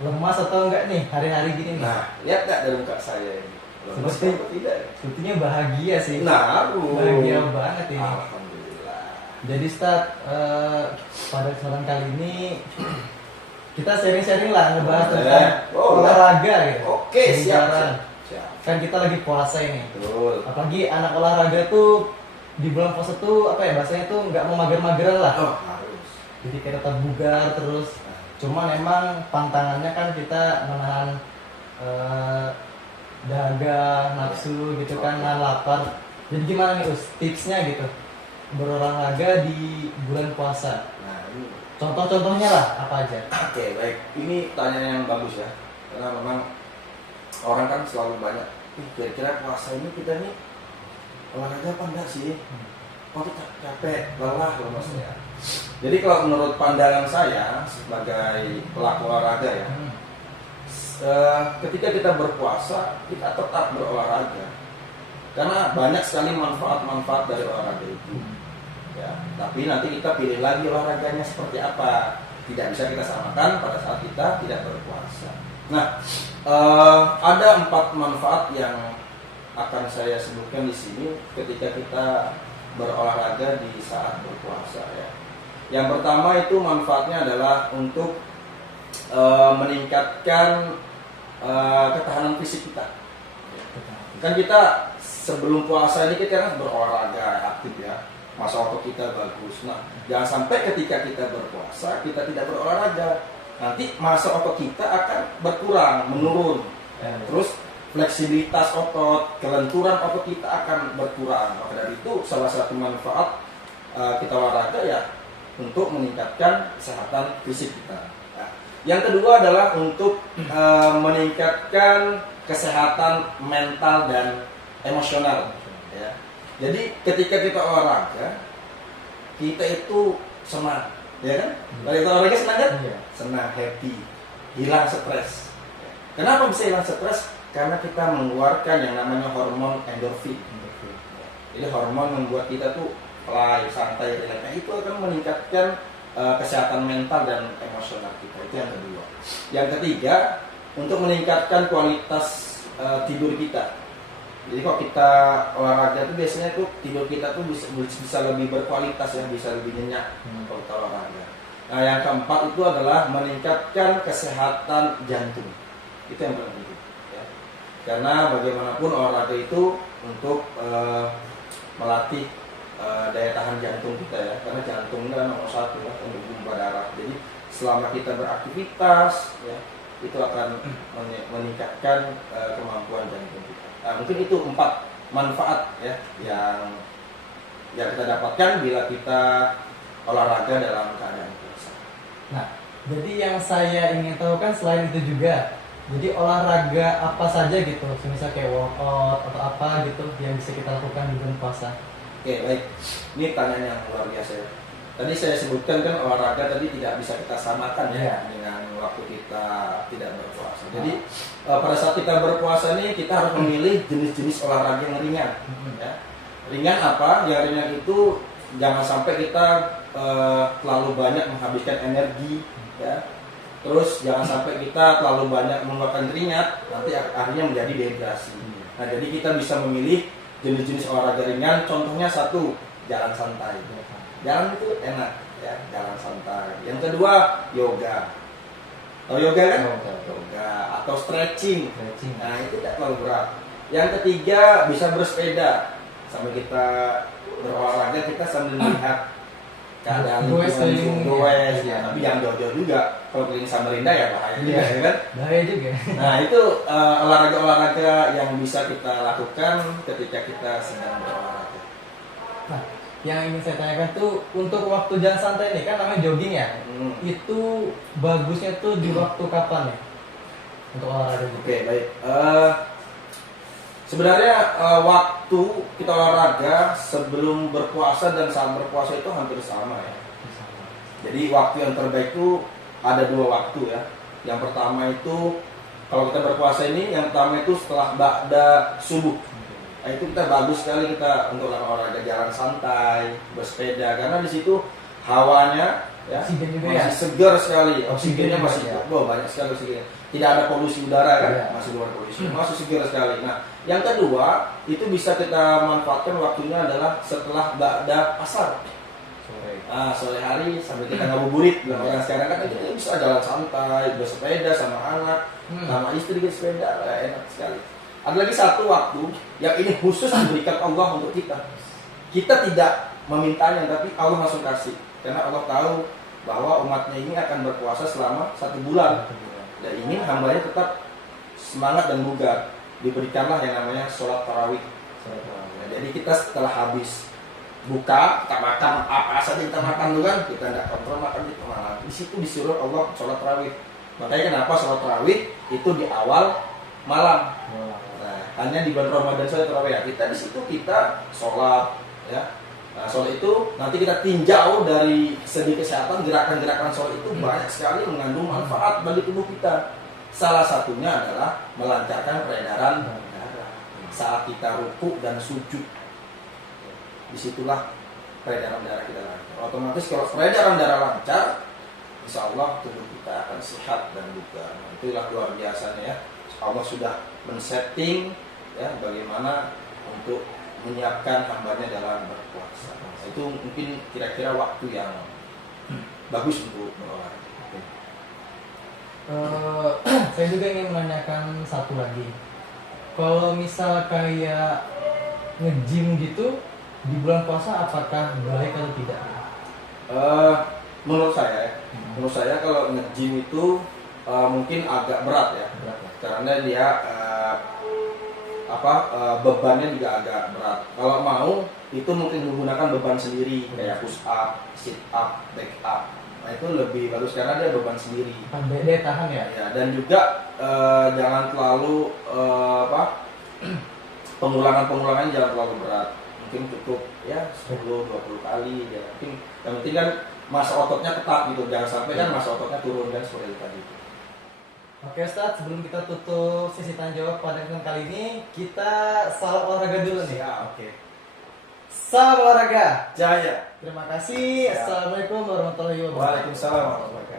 lemas atau enggak nih hari-hari gini nih? Nah, lihat nggak dari muka saya ini? Lemas Seperti- atau tidak? Sepertinya bahagia sih. Nah, Bahagia banget ini. Alhamdulillah. Jadi Ustaz, pada kesempatan kali ini kita sharing-sharing lah ngebahas tentang olahraga gitu. Oke, siap. Kebugaran. Siap. Kan kita lagi puasa ini. Betul. Apalagi anak olahraga tuh di bulan puasa tuh apa ya bahasanya tuh nggak mau mager-mageran lah. Oh, harus. Jadi kita tetap bugar terus. Cuman emang pantangannya kan kita menahan dahaga, nafsu gitu kan, nahan lapar. Jadi gimana nih Us, tipsnya gitu berolahraga di bulan puasa? Nah, ini. Contoh-contohnya lah apa aja? Oke, baik. Ini pertanyaan yang bagus ya. Karena memang orang kan selalu banyak. Kira-kira puasa ini kita nih olahraga apa enggak sih? Oh, kita capek, lelah, lemas ya. Jadi kalau menurut pandangan saya sebagai pelaku olahraga ya, ketika kita berpuasa kita tetap berolahraga karena banyak sekali manfaat-manfaat dari olahraga itu. Ya, tapi nanti kita pilih lagi olahraganya seperti apa. Tidak bisa kita samakan pada saat kita tidak berpuasa. Nah, ada 4 manfaat yang akan saya sebutkan di sini ketika kita berolahraga di saat berpuasa ya. Yang pertama itu manfaatnya adalah untuk meningkatkan ketahanan fisik kita. Kan kita sebelum puasa ini kita kan berolahraga aktif ya, masa otot kita bagus. Nah, jangan sampai ketika kita berpuasa kita tidak berolahraga, nanti masa otot kita akan berkurang, menurun. Terus fleksibilitas otot, kelenturan otot kita akan berkurang. Maka dari itu salah satu manfaat kita olahraga ya untuk meningkatkan kesehatan fisik kita. Nah, yang kedua adalah untuk meningkatkan kesehatan mental dan emosional. Ya. Jadi ketika kita olahraga, kita itu senang, ya kan? Kalau kita olahraga senang kan? Iya. Senang, happy, hilang stres. Kenapa bisa hilang stres? Karena kita mengeluarkan yang namanya hormon endorfin. Jadi hormon membuat kita tuh play, santai, rileks. Nah, itu akan meningkatkan kesehatan mental dan emosional kita. Itu yang kedua. Yang ketiga, untuk meningkatkan kualitas tidur kita. Jadi kalau kita olahraga itu biasanya tuh tidur kita tuh bisa lebih berkualitas ya, bisa lebih nyenyak kalau kita olahraga. Nah, yang keempat itu adalah meningkatkan kesehatan jantung. Itu yang paling penting. Ya. Karena bagaimanapun olahraga itu untuk melatih daya tahan jantung kita ya, karena jantung kan nomor 1 ya, untuk pompa darah. Jadi selama kita beraktivitas ya, itu akan meningkatkan kemampuan jantung kita. Nah, mungkin itu 4 manfaat ya yang kita dapatkan bila kita olahraga dalam keadaan puasa. Nah, jadi yang saya ingin tahu kan selain itu juga, jadi olahraga apa saja gitu, misalnya kayak workout atau apa gitu yang bisa kita lakukan di bulan puasa. Oke, baik. Ini pertanyaan yang luar biasa ya. Tadi saya sebutkan kan olahraga tadi tidak bisa kita samakan ya dengan waktu kita tidak berpuasa. Jadi pada saat kita berpuasa nih kita harus memilih jenis-jenis olahraga yang ringan. Ya. Ringan apa? Yang ringan itu jangan sampai kita terlalu banyak menghabiskan energi, ya. Terus jangan sampai kita terlalu banyak mengeluarkan keringat, nanti akhirnya menjadi dehidrasi. Nah, jadi kita bisa memilih jenis-jenis olahraga ringan. Contohnya 1, jalan santai. Jalan itu enak ya, jalan santai. Yang kedua, yoga. Tahu yoga kan? Yoga atau stretching. Nah, itu tidak terlalu berat. Yang ketiga, bisa bersepeda. Sambil kita berolahraga kita sambil melihat keadaan lingkungan goes ya. Tapi jangan jauh-jauh juga. Kalau keliling Samarinda ya bahaya juga ya kan? Bahaya juga. Nah, itu olahraga-olahraga yang bisa kita lakukan ketika kita sedang berolahraga. Nah, yang ingin saya tanyakan tuh untuk waktu jalan santai nih kan namanya jogging ya. Itu bagusnya tuh di waktu kapan ya? Untuk olahraga gitu. Oke, baik. Sebenarnya waktu kita olahraga sebelum berpuasa dan saat berpuasa itu hampir sama ya. Jadi waktu yang terbaik itu ada 2 waktu ya. Yang pertama itu kalau kita berpuasa ini, yang pertama itu setelah ba'da subuh. Nah, itu kita bagus sekali kita untuk olahraga jalan santai, bersepeda karena di situ hawanya ya. Oksigen juga Masih ya? segar sekali, oksigennya Oksigen masih juga, ya. banyak sekali oksigennya. Tidak ada polusi udara kan, Iya. masih luar polusi, masih segar sekali. Nah, yang kedua itu bisa kita manfaatkan waktunya adalah setelah ba'da asar. Sore. Sore hari sambil kita ngabuburit, bilang orang sekarang kan kita bisa jalan santai, bersepeda sama anak, sama istri bersepeda, enak sekali. Ada lagi satu waktu yang ini khusus diberikan Allah untuk kita. Kita tidak memintanya, tapi Allah langsung kasih. Karena Allah tahu bahwa umatnya ini akan berpuasa selama 1 bulan. Dan ingin hambanya tetap semangat dan bugar. Diberikanlah yang namanya sholat tarawih. Nah, jadi kita setelah habis buka, kita makan apa saja kita makan tuh kan, kita nggak kontrol makan di malam. Di situ disuruh Allah sholat tarawih. Makanya kenapa sholat tarawih itu di awal malam. Nah, hanya di bulan Ramadan saja tarawih ya. Kita di situ kita sholat, ya. Nah, sholat itu nanti kita tinjau dari segi kesehatan, gerakan-gerakan sholat itu banyak sekali mengandung manfaat bagi tubuh kita. Salah satunya adalah melancarkan peredaran darah saat kita ruku dan sujud. Disitulah peredaran darah kita lancar. Otomatis kalau peredaran darah lancar, insya Allah tubuh kita akan sehat dan bugar. Nah, itulah luar biasanya ya. Allah sudah men-setting ya bagaimana untuk menyiapkan hambanya dalam berpuasa. Nah, itu mungkin kira-kira waktu yang bagus untuk berolahraga. Saya juga ingin menanyakan satu lagi. Kalau misal kayak nge-gym gitu di bulan puasa, apakah baik atau tidak? Menurut saya kalau nge-gym itu mungkin agak berat ya. Berat ya? Karena dia bebannya juga agak berat. Kalau mau itu mungkin menggunakan beban sendiri kayak push up, sit up, back up. Nah itu lebih bagus karena dia beban sendiri. Daya tahan ya? Ya, dan juga jangan terlalu pengulangan jangan terlalu berat. Mungkin cukup ya 10-20 kali ya. Mungkin yang penting kan masa ototnya tetap gitu. Jangan sampai kan masa ototnya turun dan seperti itu tadi. Oke Ustadz, sebelum kita tutup sesi tanya jawab pada kesempatan kali ini, kita salam olahraga dulu nih. Ya, oke. Salam olahraga. Jaya. Terima kasih. Ya. Assalamualaikum warahmatullahi wabarakatuh. Waalaikumsalam warahmatullahi wabarakatuh.